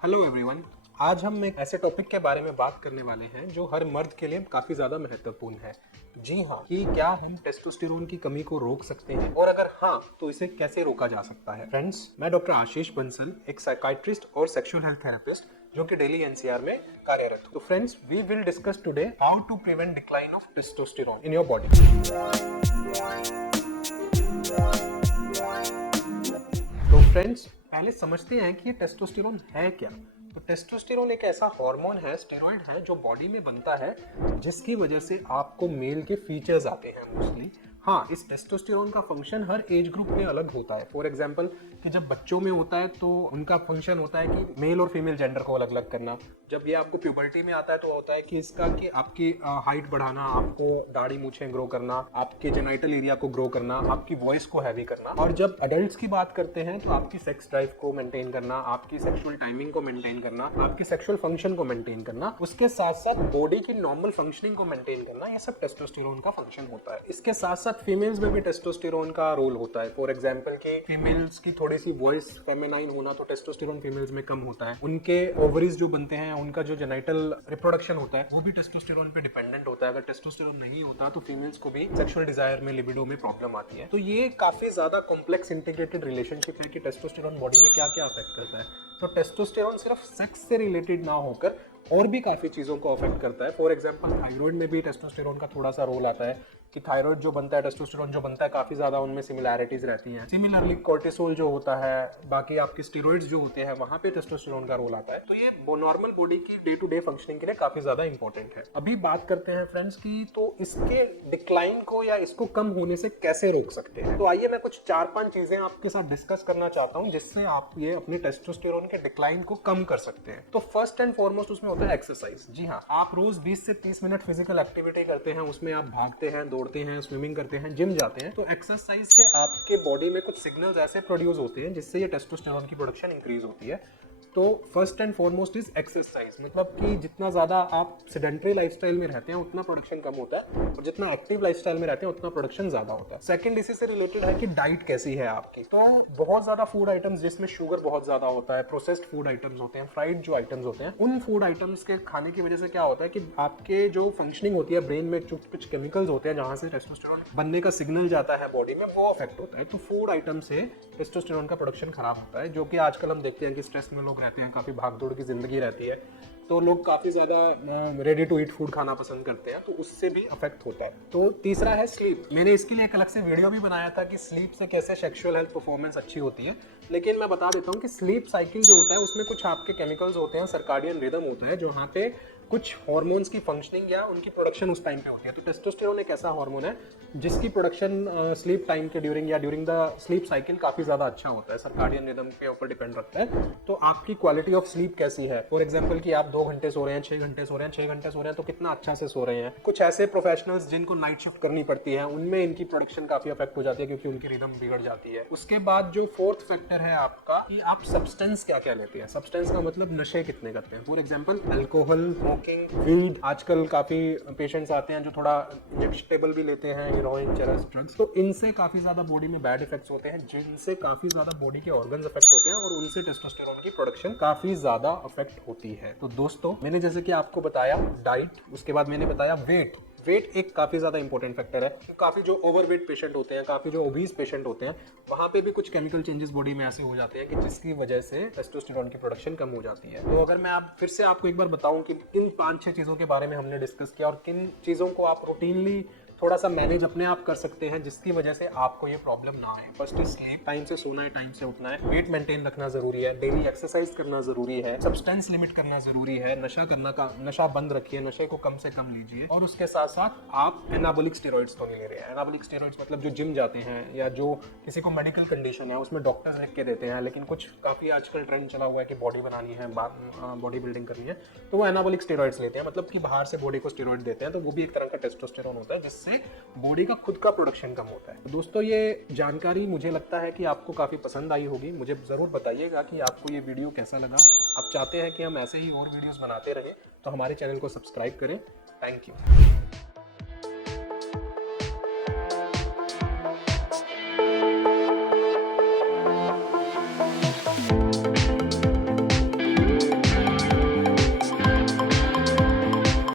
Hello everyone. आज हम एक ऐसे टॉपिक के बारे में बात करने वाले हैं जो हर मर्द के लिए काफी ज्यादा महत्वपूर्ण है। जी हाँ, कि क्या हम टेस्टोस्टेरोन की कमी को रोक सकते हैं और अगर हाँ तो इसे कैसे रोका जा सकता है। फ्रेंड्स, मैं डॉक्टर आशीष बंसल, एक साइकाइट्रिस्ट और सेक्सुअल हेल्थ थेरेपिस्ट जो कि दिल्ली एनसीआर में कार्यरत हूँ। तो friends, we will discuss today how to prevent decline of testosterone in your body. तो फ्रेंड्स, पहले समझते हैं कि ये टेस्टोस्टेरोन है क्या। तो टेस्टोस्टेरोन एक ऐसा हार्मोन है, स्टेरॉइड है, जो बॉडी में बनता है जिसकी वजह से आपको मेल के फीचर्स आते हैं मोस्टली। हाँ, इस टेस्टोस्टेरोन का फंक्शन हर एज ग्रुप में अलग होता है। फॉर एग्जांपल कि जब बच्चों में होता है तो उनका फंक्शन होता है कि मेल और फीमेल जेंडर को अलग अलग करना। जब ये आपको प्यूबर्टी में आता है तो होता है कि इसका कि आपकी हाइट बढ़ाना, आपको दाढ़ी मूछें ग्रो करना, आपके जेनाइटल एरिया को ग्रो करना, आपकी वॉइस को हैवी करना। और जब अडल्ट्स की बात करते हैं तो आपकी सेक्स ड्राइव को मेंटेन करना, आपकी सेक्सुअल टाइमिंग को मेंटेन करना, आपकी सेक्सुअल फंक्शन को मेंटेन करना, उसके साथ साथ बॉडी की नॉर्मल फंक्शनिंग को मेंटेन करना, ये सब टेस्टोस्टेरोन का फंक्शन होता है। इसके साथ साथ फीमेल्स में भी टेस्टोस्टेरोन का रोल होता है। फॉर एग्जांपल कि फीमेल्स की थोड़ी सी वॉइस फेमिनाइन होना, तो टेस्टोस्टेरोन फीमेल्स में कम होता है। उनके ओवरीज जो बनते हैं, उनका जो जेनाइटल रिप्रोडक्शन होता है वो भी टेस्टोस्टेरोन पे डिपेंडेंट होता है। अगर टेस्टोस्टेरोन नहीं होता तो फीमेल्स को भी सेक्सुअल डिजायर में, लिबिडो में प्रॉब्लम आती है। तो ये काफी ज्यादा कॉम्प्लेक्स इंटीग्रेटेड रिलेशनशिप है कि टेस्टोस्टेरोन बॉडी में क्या क्या अफेक्ट करता है। तो टेस्टोस्टेरोन सिर्फ सेक्स से रिलेटेड ना होकर और भी काफी चीजों को अफेक्ट करता है। फॉर एग्जांपल थायराइड में भी टेस्टोस्टेरोन का थोड़ा सा रोल आता है कि थायराइड जो बनता है, टेस्टोस्टेरोन जो बनता है, काफी ज्यादा उनमें सिमिलैरिटीज रहती हैं। सिमिलरली कोर्टिसोल जो होता है, बाकी आपके स्टेरॉइड्स जो होते हैं, वहां पे टेस्टोस्टेरोन का रोल आता है। तो ये नॉर्मल बॉडी की डे टू डे फंक्शनिंग के लिए काफी ज्यादा इंपॉर्टेंट है। अभी बात करते हैं फ्रेंड्स की तो इसके डिक्लाइन को या इसको कम होने से कैसे रोक सकते हैं। तो आइए मैं कुछ 4-5 चीजें आपके साथ डिस्कस करना चाहता हूं जिससे आप ये अपने टेस्टोस्टेरोन के डिक्लाइन को कम कर सकते हैं। तो फर्स्ट एंड फॉरमोस्ट उसमें होता है एक्सरसाइज। जी हाँ, आप रोज 20 से 30 मिनट फिजिकल एक्टिविटी करते हैं, उसमें आप भागते हैं, दौड़ते हैं, स्विमिंग करते हैं, जिम जाते हैं। तो एक्सरसाइज से आपके बॉडी में कुछ सिग्नल्स ऐसे प्रोड्यूस होते हैं जिससे ये टेस्टोस्टेरोन की प्रोडक्शन इंक्रीज होती है। तो first and foremost is exercise. मतलब कि जितना ज्यादा आप सेडेंटरी लाइफस्टाइल में रहते हैं उतना प्रोडक्शन कम होता है, और जितना एक्टिव लाइफस्टाइल में रहते हैं उतना प्रोडक्शन ज्यादा होता है। सेकंड इसी से रिलेटेड है कि डाइट कैसी है आपकी। तो बहुत ज्यादा फूड आइटम्स जिसमें शुगर बहुत ज्यादा होता है, प्रोसेस्ड फूड आइटम्स होते हैं, फ्राइड जो आइटम्स होते हैं, उन फूड आइटम्स के खाने की वजह से क्या होता है कि आपके जो फंक्शनिंग होती है ब्रेन में, कुछ केमिकल्स होते हैं जहां से टेस्टोस्टेरोन बनने का सिग्नल जाता है बॉडी में, वो अफेक्ट होता है। तो फूड आइटम से टेस्टोस्टेरोन का प्रोडक्शन खराब होता है, जो कि आजकल हम देखते हैं कि स्ट्रेस में लोग रहते हैं, काफी भागदौड़ की जिंदगी रहती है, तो लोग काफी ज्यादा रेडी टू ईट फूड खाना पसंद करते हैं, तो उससे भी अफेक्ट होता है। तो तीसरा है स्लीप। मैंने इसके लिए एक अलग से वीडियो भी बनाया था कि स्लीप से कैसे सेक्सुअल हेल्थ परफॉर्मेंस अच्छी होती है। लेकिन मैं बता देता हूँ कि स्लीप साइकिल जो होता है उसमें कुछ आपके केमिकल्स होते हैं, सर्काडियन रिदम होता है, जहाँ पे कुछ हार्मोन्स की फंक्शनिंग या उनकी प्रोडक्शन उस टाइम पे होती है। तो टेस्टोस्टेरोन एक ऐसा हार्मोन है जिसकी प्रोडक्शन स्लीप टाइम के ड्यूरिंग या ड्यूरिंग द स्लीप साइकिल काफी ज्यादा अच्छा होता है, सर्काडियन रिदम के ऊपर डिपेंड रखता है। तो आपकी क्वालिटी ऑफ स्लीप कैसी है, फॉर एग्जांपल कि आप 2 घंटे सो रहे हैं, 6 घंटे सो रहे हैं, 6 घंटे सो रहे हैं, तो कितना अच्छा से सो रहे हैं। कुछ ऐसे प्रोफेशनल्स जिनको नाइट शिफ्ट करनी पड़ती है, उनमें इनकी प्रोडक्शन काफी अफेक्ट हो जाती है क्योंकि उनकी रिदम बिगड़ जाती है। उसके बाद जो फोर्थ फैक्टर है आपका कि आप सब्सटेंस क्या क्या लेते हैं। सब्सटेंस का मतलब नशे कितने करते हैं। For example alcohol, smoking, weed. आजकल काफी पेशेंट्स आते हैं जो थोड़ा इंजेक्टेबल भी लेते हैं, हेरोइन, चरस, ड्रग्स। तो इनसे काफी ज्यादा बॉडी में बैड इफेक्ट्स होते हैं, जिनसे काफी ज्यादा बॉडी के ऑर्गन्स अफेक्ट होते हैं, और उनसे टेस्टोस्टेरोन की प्रोडक्शन काफी ज्यादा अफेक्ट होती है। तो दोस्तों, मैंने जैसे कि आपको बताया डाइट, उसके बाद मैंने बताया वेट। वेट एक काफी ज्यादा इंपॉर्टेंट फैक्टर है। तो काफी जो ओवरवेट पेशेंट होते हैं, काफी जो ओबीज पेशेंट होते हैं, वहां पे भी कुछ केमिकल चेंजेस बॉडी में ऐसे हो जाते हैं कि जिसकी वजह से टेस्टोस्टेरोन की प्रोडक्शन कम हो जाती है। तो अगर मैं आप फिर से आपको एक बार बताऊं कि किन 5-6 चीजों के बारे में हमने डिस्कस किया और किन चीजों को आप रूटीनली थोड़ा सा मैनेज अपने आप कर सकते हैं जिसकी वजह से आपको ये प्रॉब्लम ना आए। फर्स्ट स्लीप, टाइम से सोना है, टाइम से उठना है, वेट मेंटेन रखना जरूरी है, डेली एक्सरसाइज करना जरूरी है, सब्सटेंस लिमिट करना जरूरी है, नशा बंद रखिए, नशे को कम से कम लीजिए, और उसके साथ साथ आप एनाबोलिक स्टेरॉइड्स तो नहीं ले रहे हैं। एनाबोलिक स्टेरॉइड्स मतलब जो जिम जाते हैं या जो किसी को मेडिकल कंडीशन है उसमें डॉक्टर्स लिख के देते हैं, लेकिन कुछ काफी आजकल ट्रेंड चला हुआ है कि बॉडी बनानी है, बॉडी बिल्डिंग करनी है, तो वो एनाबोलिक स्टेरॉइड्स लेते हैं, मतलब कि बाहर से बॉडी को स्टेरॉइड देते हैं। तो वो भी एक तरह का टेस्टोस्टेरोन होता है जिससे बॉडी का खुद का प्रोडक्शन कम होता है। दोस्तों, ये जानकारी मुझे लगता है कि आपको काफी पसंद आई होगी। मुझे जरूर बताइएगा कि आपको ये वीडियो कैसा लगा। आप चाहते हैं कि हम ऐसे ही और वीडियोस बनाते रहें तो हमारे चैनल को सब्सक्राइब करें। Thank you.